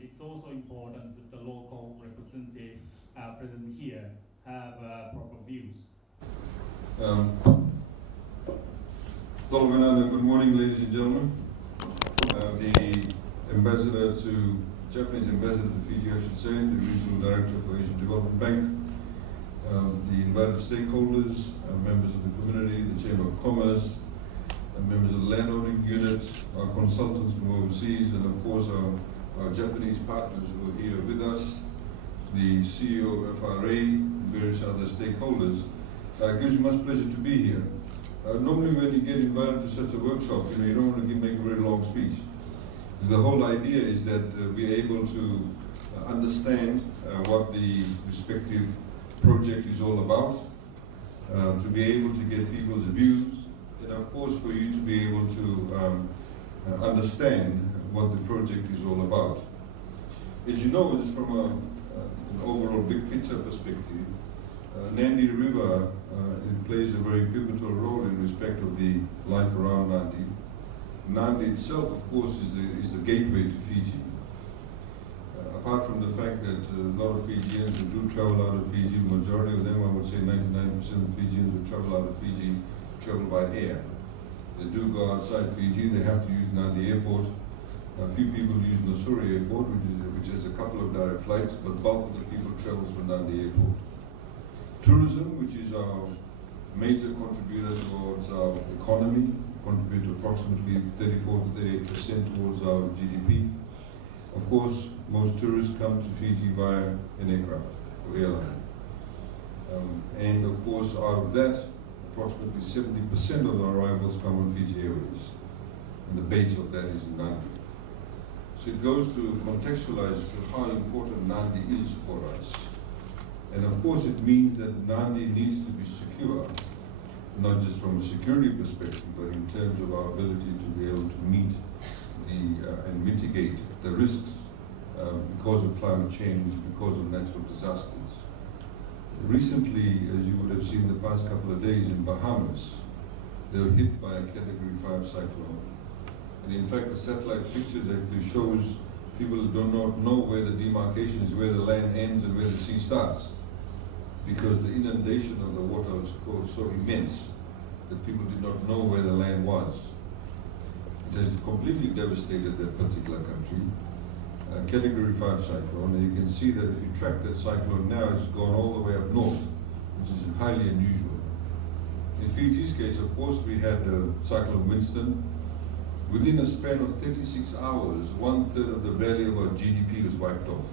It's also important that the local representatives present here have proper views. Good morning, ladies and gentlemen. The ambassador to Japanese ambassador to Fiji, I should say, the regional director for Asian Development Bank, the invited stakeholders, members of the community, the Chamber of Commerce, members of the landowning units, our consultants from overseas, and of course our Japanese partners who are here with us, the CEO of FRA, and various other stakeholders. It gives me much pleasure to be here. Normally when you get invited to such a workshop, you don't want to make a very long speech. The whole idea is that we're able to understand what the respective project is all about, to be able to get people's views, and of course for you to be able to understand what the project is all about. As you know, just from an overall big picture perspective, Nadi River it plays a very pivotal role in respect of the life around Nadi. Nadi itself, of course, is the gateway to Fiji. Apart from the fact that a lot of Fijians who do travel out of Fiji, majority of them, I would say 99% of Fijians who travel out of Fiji, travel by air. They do go outside Fiji, they have to use Nadi Airport. A few people use Nasuri Airport, which has a couple of direct flights, but bulk of the people travel through Nadi Airport. Tourism, which is our major contributor towards our economy, contribute to approximately 34 to 38% towards our GDP. Of course, most tourists come to Fiji via an aircraft or airline. And of course, out of that, approximately 70% of the arrivals come on Fiji Airways. And the base of that is in Nadi. So it goes to contextualize how important Nadi is for us. And of course it means that Nadi needs to be secure, not just from a security perspective, but in terms of our ability to be able to meet and mitigate the risks because of climate change, because of natural disasters. Recently, as you would have seen the past couple of days in Bahamas, they were hit by a Category 5 cyclone. And in fact, the satellite pictures actually shows people do not know where the demarcation is, where the land ends and where the sea starts, because the inundation of the water was so immense that people did not know where the land was. It has completely devastated that particular country. Category 5 cyclone, and you can see that if you track that cyclone now, it's gone all the way up north, which is highly unusual. In Fiji's case, of course, we had Cyclone Winston. Within a span of 36 hours, 1/3 of the value of our GDP was wiped off.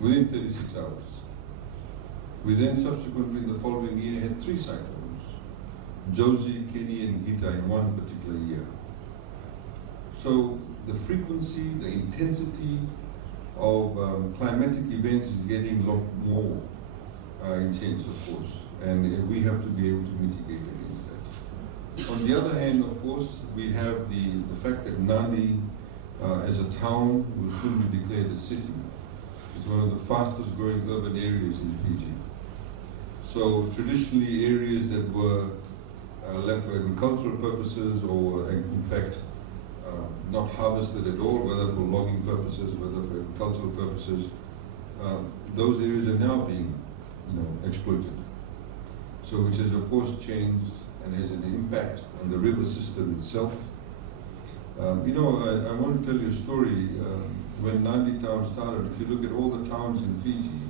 Within 36 hours. We then subsequently in the following year had 3 cyclones. Josie, Kenny, and Gita in one particular year. So the frequency, the intensity of climatic events is getting a lot more intense, of course, and we have to be able to mitigate against that. On the other hand, of course, we have the fact that Nadi, as a town, will soon be declared a city. It's one of the fastest growing urban areas in Fiji. So traditionally, areas that were left for agricultural purposes or, in fact, not harvested at all, whether for logging purposes, whether for agricultural purposes, those areas are now being, exploited. So which has of course changed and has an impact on the river system itself. I want to tell you a story. When Nadi town started, if you look at all the towns in Fiji,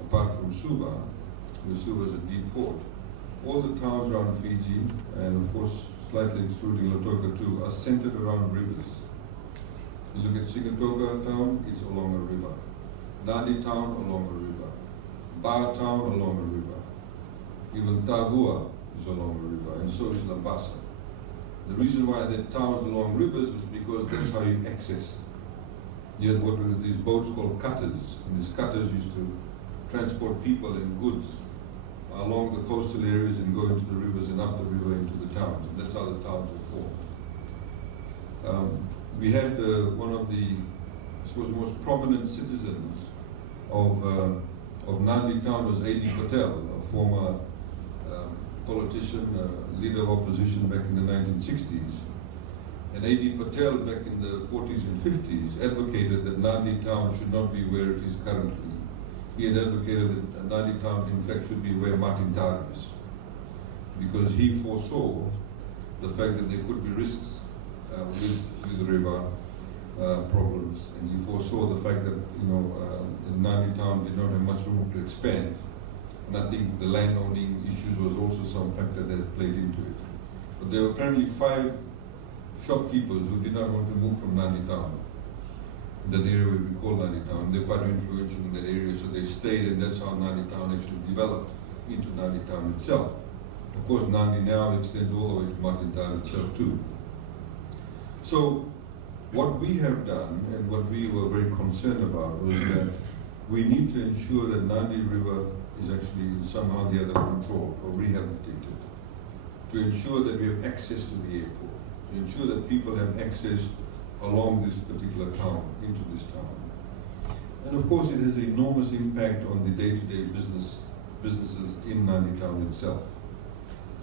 apart from Suva, because Suva is a deep port, all the towns around Fiji, and of course slightly excluding Lautoka too, are centered around rivers. You look at Sigatoka town, it's along a river. Nadi town, along a river. Ba town along a river. Even Tavua is along a river, and so is Lambasa. The reason why the towns along rivers was because that's how you access. You had what were these boats called cutters, and these cutters used to transport people and goods along the coastal areas and go into the rivers and up the river into the towns. And that's how the towns were formed. We had one of the, I suppose, most prominent citizens of Nadi town was A.D. Patel, a former politician, leader of opposition back in the 1960s. And A.D. Patel back in the 40s and 50s advocated that Nadi town should not be where it is currently. He had advocated that Nadi town in fact should be where Martin Tarr is, because he foresaw the fact that there could be risks with the river problems, and he foresaw the fact that Nadi town did not have much room to expand. And I think the landowning issues was also some factor that played into it. But there were apparently 5 shopkeepers who did not want to move from Nadi town, that area we call Nadi town. They're quite influential in that area, so they stayed, and that's how Nadi town actually developed into Nadi town itself. Of course, Nadi now extends all the way to Martin Tarr itself too. So what we have done, and what we were very concerned about, was that we need to ensure that Nadi River is actually somehow the other controlled or rehabilitated, to ensure that we have access to the airport, to ensure that people have access along this particular town, into this town. And of course it has an enormous impact on the day-to-day businesses in Nadi town itself.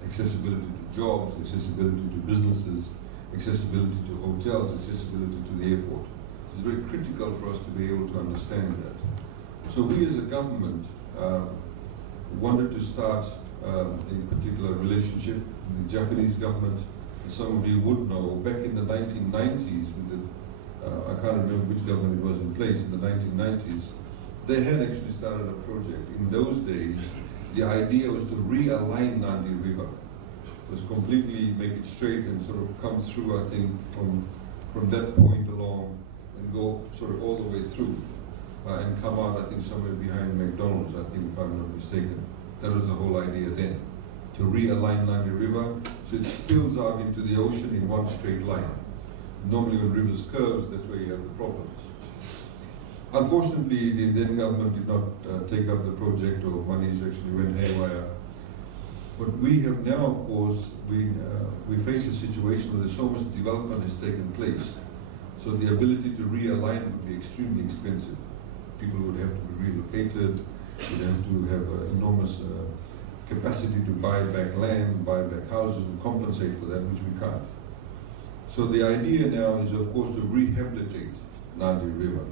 Accessibility to jobs, accessibility to businesses, accessibility to hotels, accessibility to the airport. It's very critical for us to be able to understand that. So we as a government wanted to start a particular relationship with the Japanese government. Some of you would know, back in the 1990s, with the, I can't remember which government it was in place, in the 1990s, they had actually started a project. In those days, the idea was to realign Nadi River. It was completely make it straight and sort of come through, I think, from that point along and go sort of all the way through. And come out, I think, somewhere behind McDonald's, I think, if I'm not mistaken. That was the whole idea then, to realign Nadi River so it spills out into the ocean in one straight line. Normally when rivers curve, that's where you have the problems. Unfortunately, the then government did not take up the project, or monies actually went haywire. But we have now, of course, we face a situation where there's so much development has taken place. So the ability to realign would be extremely expensive. People would have to be relocated, would have to have enormous capacity to buy back land, buy back houses, and compensate for that, which we can't. So the idea now is, of course, to rehabilitate Nadi River.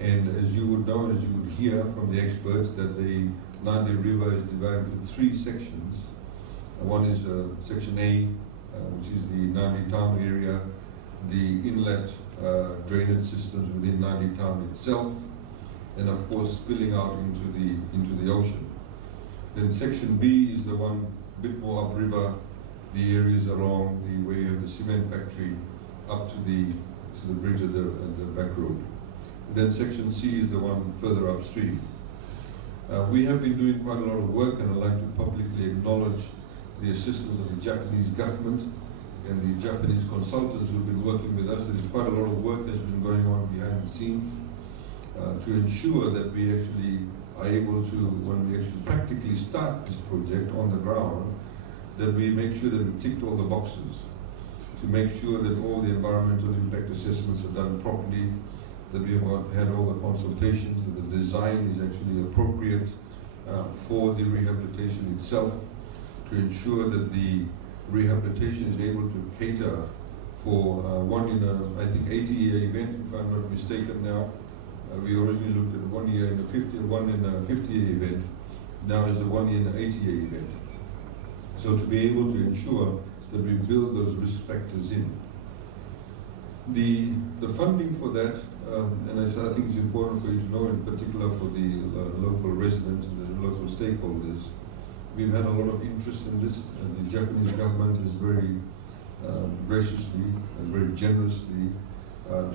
And as you would know, as you would hear from the experts, that the Nadi River is divided into 3 sections. One is Section A, which is the Nadi town area, the inlet drainage systems within Nadi town itself, and of course spilling out into the ocean. Then Section B is the one bit more upriver, the areas along the way you have the cement factory up to the bridge of the back road. And then Section C is the one further upstream. We have been doing quite a lot of work, and I'd like to publicly acknowledge the assistance of the Japanese government and the Japanese consultants who've been working with us. There's quite a lot of work that's been going on behind the scenes to ensure that we actually are able to, when we actually practically start this project on the ground, that we make sure that we ticked all the boxes, to make sure that all the environmental impact assessments are done properly, that we have had all the consultations, that the design is actually appropriate for the rehabilitation itself, to ensure that the rehabilitation is able to cater for one in a, I think, 80-year event, if I'm not mistaken now. We originally looked at 1 year in a 50-year event. Now it's a 1 year in an 80-year event. So to be able to ensure that we build those risk factors in. The funding for that, and I think it's important for you to know, in particular for the local residents and the local stakeholders, we've had a lot of interest in this, and the Japanese government has very graciously and very generously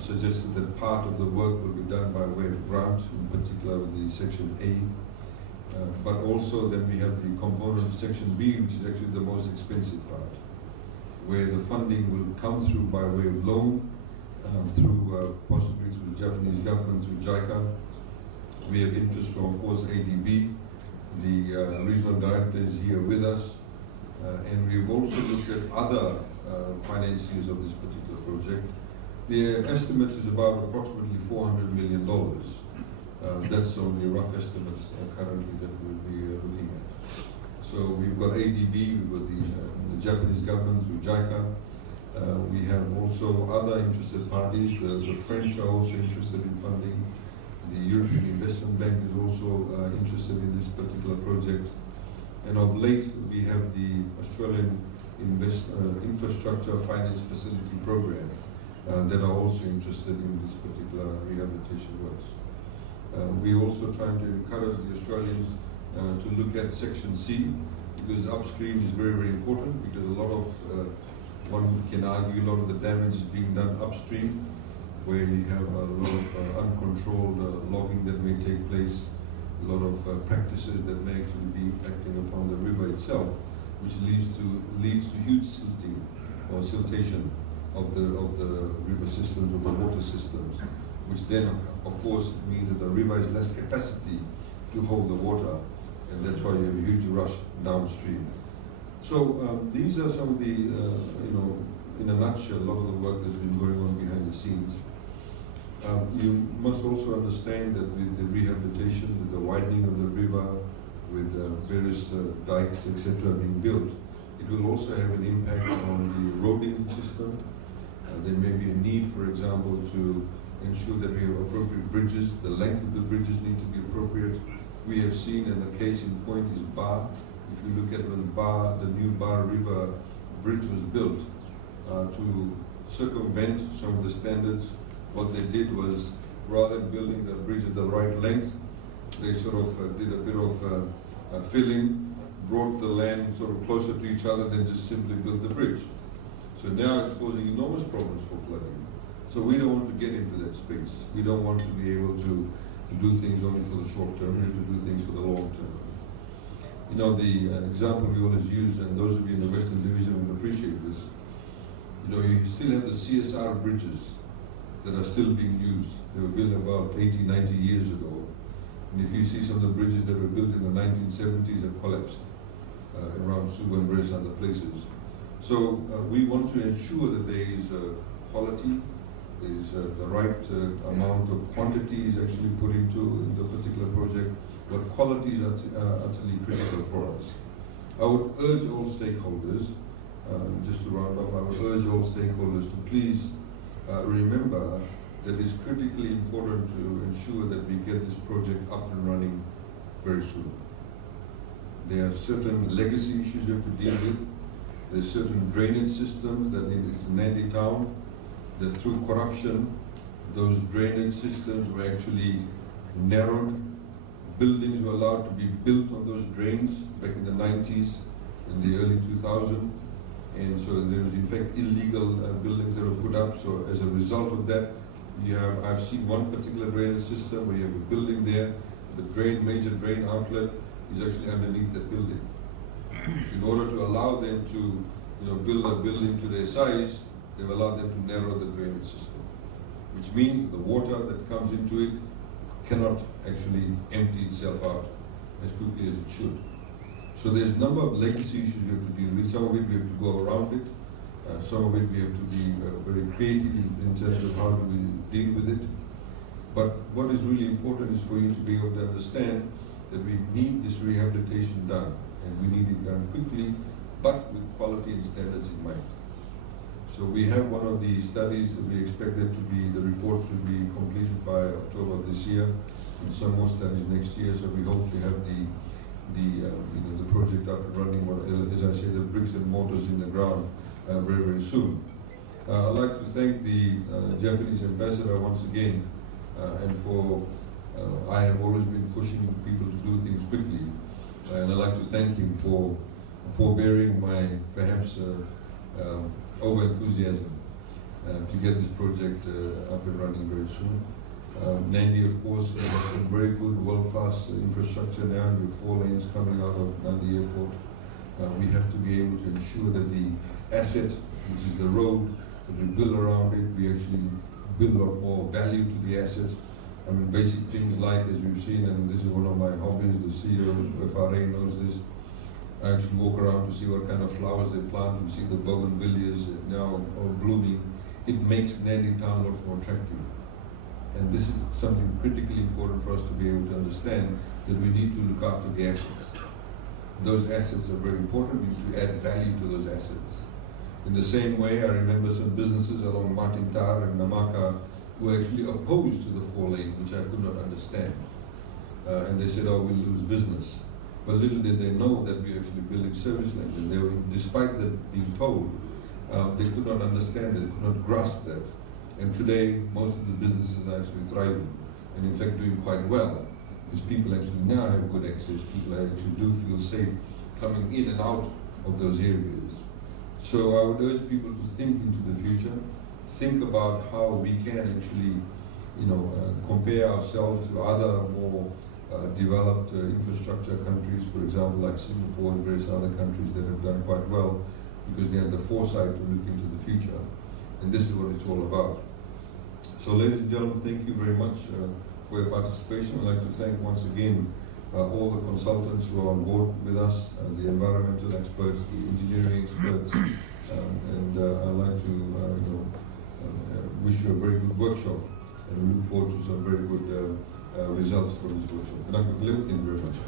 suggested that part of the work will be done by way of grant, in particular with the Section A. but also then we have the component section B, which is actually the most expensive part, where the funding will come through by way of loan, through possibly through the Japanese government, through JICA. We have interest from, of course, ADB. The regional director is here with us, and we've also looked at other financiers of this particular project. Their estimate is about approximately $400 million. That's only rough estimates currently that we'll be looking at. So we've got ADB, we've got the Japanese government through JICA. We have also other interested parties. The French are also interested in funding. The European Investment Bank is also interested in this particular project. And of late, we have the Australian Infrastructure Finance Facility Program that are also interested in this particular rehabilitation works. We're also trying to encourage the Australians to look at Section C, because upstream is very, very important, because a lot of, one can argue, a lot of the damage is being done upstream, where you have a lot of uncontrolled logging that may take place, a lot of practices that may actually be impacting upon the river itself, which leads to huge silting or siltation of the river systems, of the water systems, which then, of course, means that the river has less capacity to hold the water, and that's why you have a huge rush downstream. So these are some of the, in a nutshell, a lot of the work that's been going on behind the scenes. You must also understand that with the rehabilitation, with the widening of the river, with various dikes, etc. being built, it will also have an impact on the roading system. There may be a need, for example, to ensure that we have appropriate bridges. The length of the bridges need to be appropriate. We have seen, and the case in point is Bar. If you look at when the new Bar River Bridge was built to circumvent some of the standards, what they did was, rather than building the bridge at the right length, they sort of did a bit of filling, brought the land sort of closer to each other than just simply build the bridge. So now it's causing enormous problems for flooding. So we don't want to get into that space. We don't want to be able to do things only for the short term. We have to do things for the long term. You know, the example we always use, and those of you in the Western Division will appreciate this, you still have the CSR bridges that are still being used. They were built about 80, 90 years ago. And if you see some of the bridges that were built in the 1970s have collapsed around Suba and various other places. So we want to ensure that there is quality, there is the right amount of quantity is actually put into the particular project, but quality is utterly critical for us. I would urge all stakeholders, just to round off, I would urge all stakeholders to please remember that it's critically important to ensure that we get this project up and running very soon. There are certain legacy issues we have to deal with. There's certain drainage systems that in Nadi town, that through corruption, those drainage systems were actually narrowed. Buildings were allowed to be built on those drains back in the 90s, in the early 2000s. And so there was in fact illegal buildings that were put up. So as a result of that, I've seen one particular drainage system where you have a building there, the major drain outlet is actually underneath that building. In order to allow them to build a building to their size, they've allowed them to narrow the drainage system, which means the water that comes into it cannot actually empty itself out as quickly as it should. So there's a number of legacy issues we have to deal with. Some of it we have to go around it. Some of it we have to be very creative in terms of how do we deal with it. But what is really important is for you to be able to understand that we need this rehabilitation done, and we need it done quickly, but with quality and standards in mind. So we have one of the studies that we expected to be, the report to be completed by October this year, and some more studies next year. So we hope to have the project up and running, or as I say, the bricks and mortars in the ground very, very soon. I'd like to thank the Japanese ambassador once again, and for I have always been pushing people to do things quickly, and I'd like to thank him for forbearing my perhaps over-enthusiasm to get this project up and running very soon. Nadi, of course, has some very good world-class class infrastructure now. You have 4 lanes coming out of Nadi airport. We have to be able to ensure that the asset, which is the road, that we build around it, we actually build a lot more value to the asset. I mean, basic things like, as we've seen, and this is one of my hobbies, the CEO of FRA knows this. I actually walk around to see what kind of flowers they plant. We see the bougainvilleas now all blooming. It makes Nadi town a lot more attractive. And this is something critically important for us to be able to understand, that we need to look after the assets. Those assets are very important. We need to add value to those assets. In the same way, I remember some businesses along Matintar and Namaka were actually opposed to the 4 lane, which I could not understand. And they said, oh, we'll lose business. But little did they know that we're actually building service lanes. And they were, despite that being told, they could not understand it, could not grasp that. And today, most of the businesses are actually thriving, and in fact doing quite well, because people actually now have good access. People actually do feel safe coming in and out of those areas. So I would urge people to think into the future, think about how we can actually, compare ourselves to other more developed infrastructure countries, for example, like Singapore and various other countries that have done quite well, because they had the foresight to look into the future. And this is what it's all about. So ladies and gentlemen, thank you very much for your participation. I'd like to thank once again all the consultants who are on board with us, the environmental experts, the engineering experts, and I'd like to wish you a very good workshop, and we look forward to some very good results from this workshop. Thank you very much.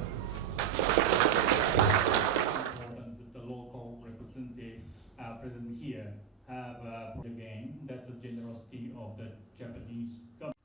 The local representative present here have again, that's the generosity of the Japanese government.